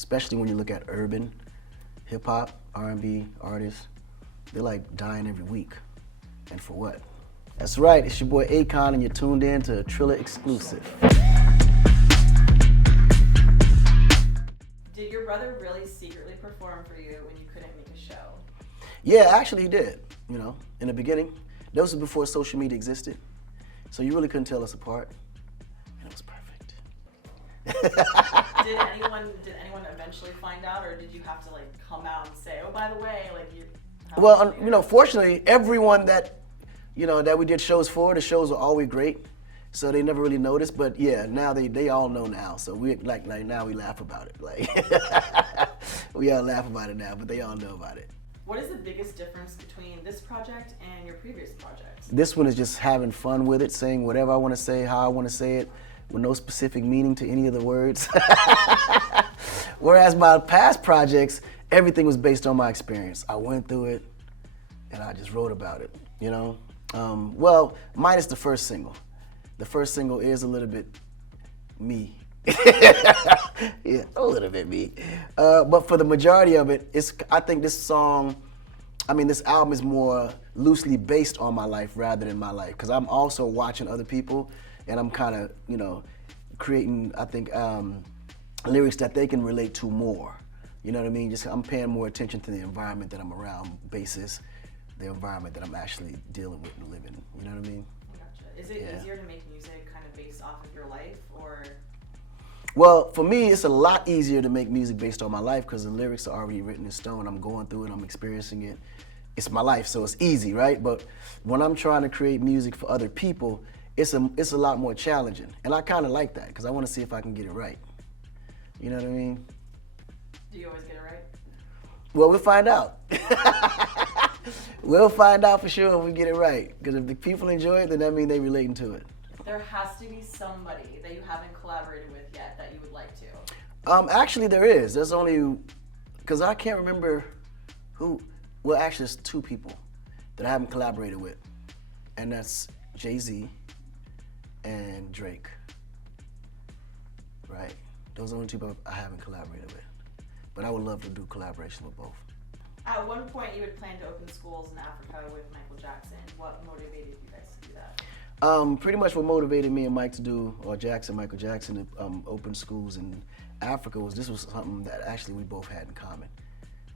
especially when you look at urban hip-hop, R&B artists. They're like dying every week. And for what? That's right, it's your boy Akon and you're tuned in to a Triller exclusive. Did your brother really secretly perform for you when you couldn't make a show? Yeah, actually he did, in the beginning. That was before social media existed. So you really couldn't tell us apart. And it was perfect. Did anyone eventually find out, or did you have to like come out and say, oh, by the way, like you? Well, fortunately, everyone that that we did shows for, the shows were always great. So they never really noticed, but yeah, now they all know now. So we like now we laugh about it. Like we all laugh about it now, but they all know about it. What is the biggest difference between this project and your previous projects? This one is just having fun with it, saying whatever I want to say, how I want to say it, with no specific meaning to any of the words. Whereas my past projects, everything was based on my experience. I went through it, and I just wrote about it, Well, minus the first single. The first single is a little bit me. Yeah, a little bit me. But for the majority of it, I think this album is more loosely based on my life rather than my life. Because I'm also watching other people, and I'm kind of, creating, I think, lyrics that they can relate to more. You know what I mean? I'm paying more attention to the environment that I'm around basis the environment that I'm actually dealing with and living. You know what I mean? Gotcha. Is it easier to make music kind of based off of your life, or? Well, for me, it's a lot easier to make music based on my life because the lyrics are already written in stone. I'm going through it, I'm experiencing it. It's my life, so it's easy, right? But when I'm trying to create music for other people, it's a lot more challenging. And I kind of like that because I want to see if I can get it right. You know what I mean? Do you always get it right? Well, we'll find out. We'll find out for sure if we get it right. Because if the people enjoy it, then that means they're relating to it. There has to be somebody that you haven't collaborated with yet that you would like to. Actually, there is. There's only, because I can't remember who. Well, actually, there's two people that I haven't collaborated with. And that's Jeezy and Drake. Right? Those are the only two people I haven't collaborated with. But I would love to do collaboration with both. At one point, you had planned to open schools in Africa with Michael Jackson. What motivated you guys to do that? Pretty much what motivated me and Mike to do, or Michael Jackson, to open schools in Africa this was something that actually we both had in common.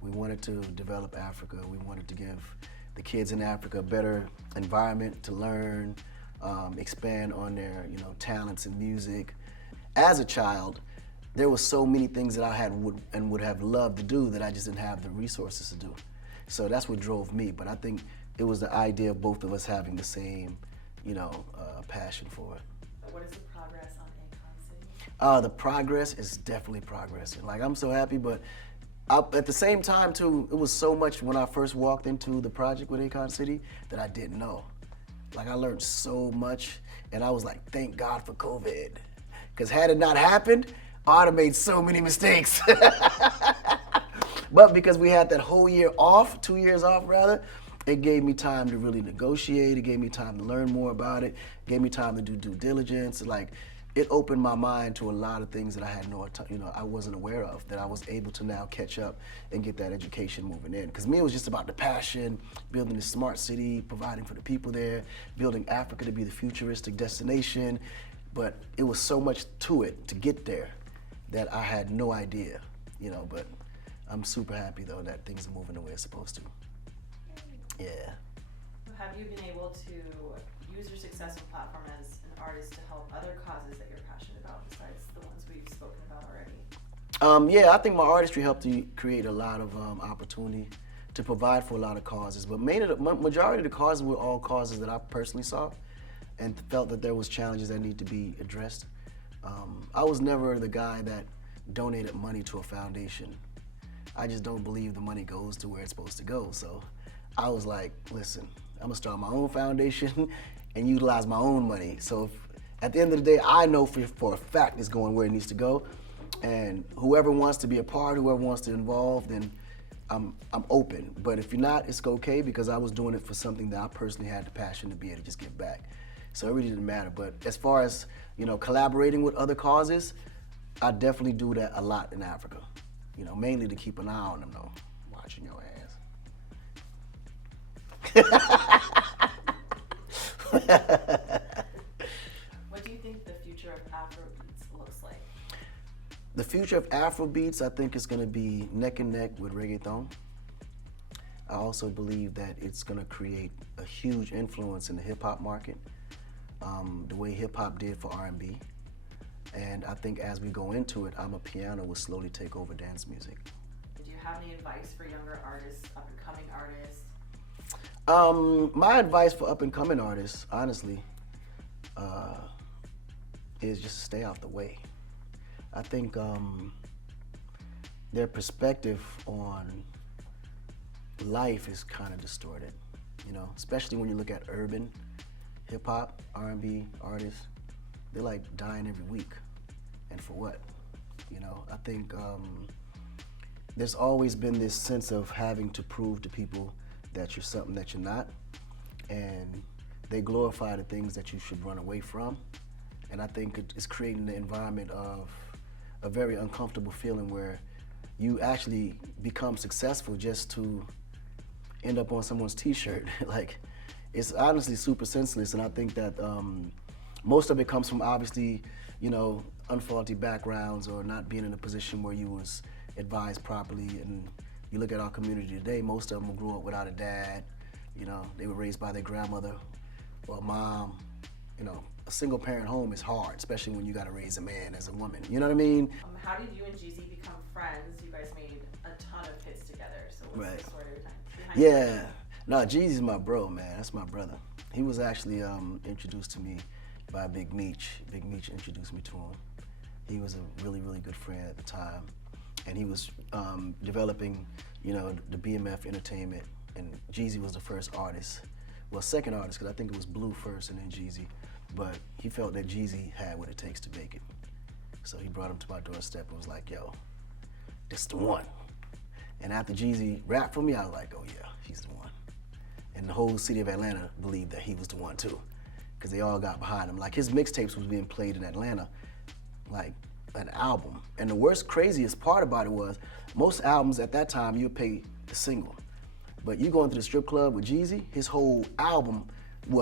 We wanted to develop Africa. We wanted to give the kids in Africa a better environment to learn, expand on their talents in music. As a child, there were so many things that I would have loved to do that I just didn't have the resources to do. So that's what drove me. But I think it was the idea of both of us having the same, passion for it. What is the progress on Akon City? The progress is definitely progressing. Like, I'm so happy, but at the same time too, it was so much when I first walked into the project with Akon City that I didn't know. Like, I learned so much, and I was like, thank God for COVID. Because had it not happened, I'd have made so many mistakes. But because we had that whole year off, 2 years off rather, it gave me time to really negotiate. It gave me time to learn more about it. It gave me time to do due diligence. Like, it opened my mind to a lot of things that I had I wasn't aware of, that I was able to now catch up and get that education moving in. Because me, it was just about the passion, building this smart city, providing for the people there, building Africa to be the futuristic destination. But it was so much to it to get there that I had no idea, but I'm super happy though that things are moving the way it's supposed to. Yeah. Have you been able to use your successful platform as an artist to help other causes that you're passionate about besides the ones we've spoken about already? Yeah, I think my artistry helped to create a lot of opportunity to provide for a lot of causes, but majority of the causes were all causes that I personally saw and felt that there was challenges that need to be addressed. I was never the guy that donated money to a foundation. I just don't believe the money goes to where it's supposed to go. So I was like, listen, I'm gonna start my own foundation and utilize my own money. So at the end of the day, I know for a fact it's going where it needs to go. And whoever wants to be a part, whoever wants to involve, then I'm open. But if you're not, it's okay, because I was doing it for something that I personally had the passion to be able to just give back. So it really didn't matter. But as far as collaborating with other causes, I definitely do that a lot in Africa. mainly to keep an eye on them though, watching your ass. What do you think the future of Afrobeats looks like? The future of Afrobeats, I think, is going to be neck and neck with reggaeton. I also believe that it's going to create a huge influence in the hip-hop market, the way hip-hop did for R&B. And I think as we go into it, Amapiano will slowly take over dance music. Do you have any advice for younger artists, up-and-coming artists? My advice for up-and-coming artists, honestly, is just stay out the way. I think their perspective on life is kind of distorted, especially when you look at urban hip-hop, R&B artists. They're like dying every week, and for what? I think there's always been this sense of having to prove to people that you're something that you're not, and they glorify the things that you should run away from, and I think it's creating the environment of a very uncomfortable feeling where you actually become successful just to end up on someone's t-shirt. Like, it's honestly super senseless, and I think that most of it comes from obviously, unfaulty backgrounds or not being in a position where you was advised properly. And you look at our community today, most of them grew up without a dad. They were raised by their grandmother or a mom. A single parent home is hard, especially when you got to raise a man as a woman. You know what I mean? How did you and Jeezy become friends? You guys made a ton of hits together. So what's the story behind Yeah. No, Jeezy's my bro, man. That's my brother. He was actually introduced to me by Big Meech. Big Meech introduced me to him. He was a really, really good friend at the time. And he was developing, the BMF Entertainment. And Jeezy was the first artist. Well, second artist, because I think it was Blue first and then Jeezy. But he felt that Jeezy had what it takes to make it. So he brought him to my doorstep and was like, yo, this is the one. And after Jeezy rapped for me, I was like, oh yeah, he's the one. And the whole city of Atlanta believed that he was the one too, because they all got behind him. Like, his mixtapes was being played in Atlanta, like an album. And the worst, craziest part about it was, most albums at that time, you would pay the single. But you go into the strip club with Jeezy, his whole album,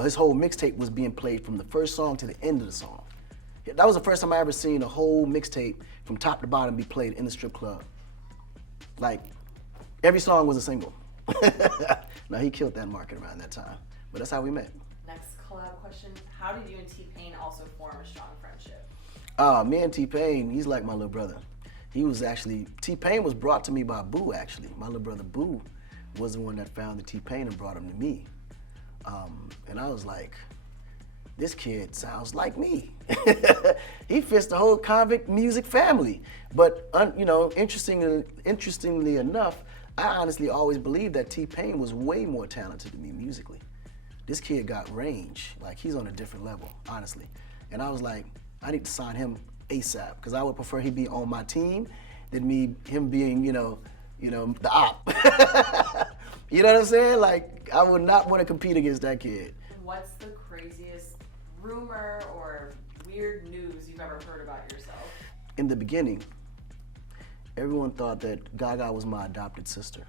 his whole mixtape was being played from the first song to the end of the song. That was the first time I ever seen a whole mixtape from top to bottom be played in the strip club. Like, every song was a single. Now, he killed that market around that time, but that's how we met. Next collab question: how did you and T-Pain also form a strong friendship? Me and T-Pain, he's like my little brother. T-Pain was brought to me by Boo, actually. My little brother Boo was the one that found the T-Pain and brought him to me. And I was like, this kid sounds like me. He fits the whole convict music family. But interestingly enough, I honestly always believed that T-Pain was way more talented than me musically. This kid got range. Like, he's on a different level, honestly. And I was like, I need to sign him ASAP, because I would prefer he be on my team than him being, the op. You know what I'm saying? Like, I would not want to compete against that kid. What's the craziest rumor or weird news you've ever heard about yourself? In the beginning, everyone thought that Gaga was my adopted sister.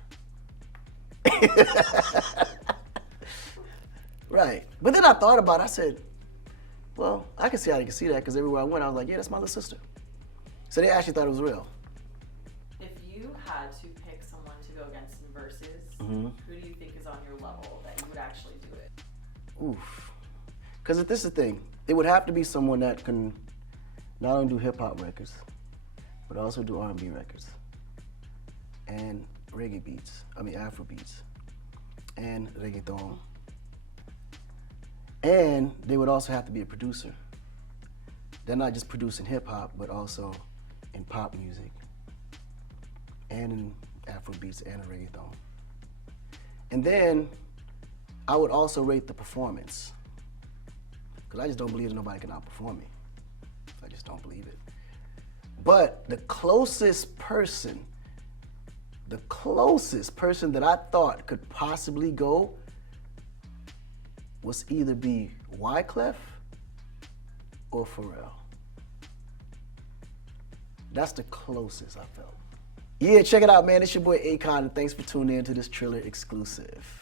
Right. But then I thought about it. I said, well, I can see how they can see that, because everywhere I went, I was like, yeah, that's my little sister. So they actually thought it was real. If you had to pick someone to go against in verses, Mm-hmm. who do you think is on your level that you would actually do it? Oof. Because this is the thing. It would have to be someone that can not only do hip-hop records, but also do R&B records, and reggae beats, Afro beats, and reggaeton. And they would also have to be a producer. They're not just producing hip-hop, but also in pop music, and in Afro beats, and in reggaeton. And then I would also rate the performance, because I just don't believe that nobody can outperform me. I just don't believe it. But the closest person that I thought could possibly go was either be Wyclef or Pharrell. That's the closest I felt. Yeah, check it out, man. It's your boy Akon, and thanks for tuning in to this Triller exclusive.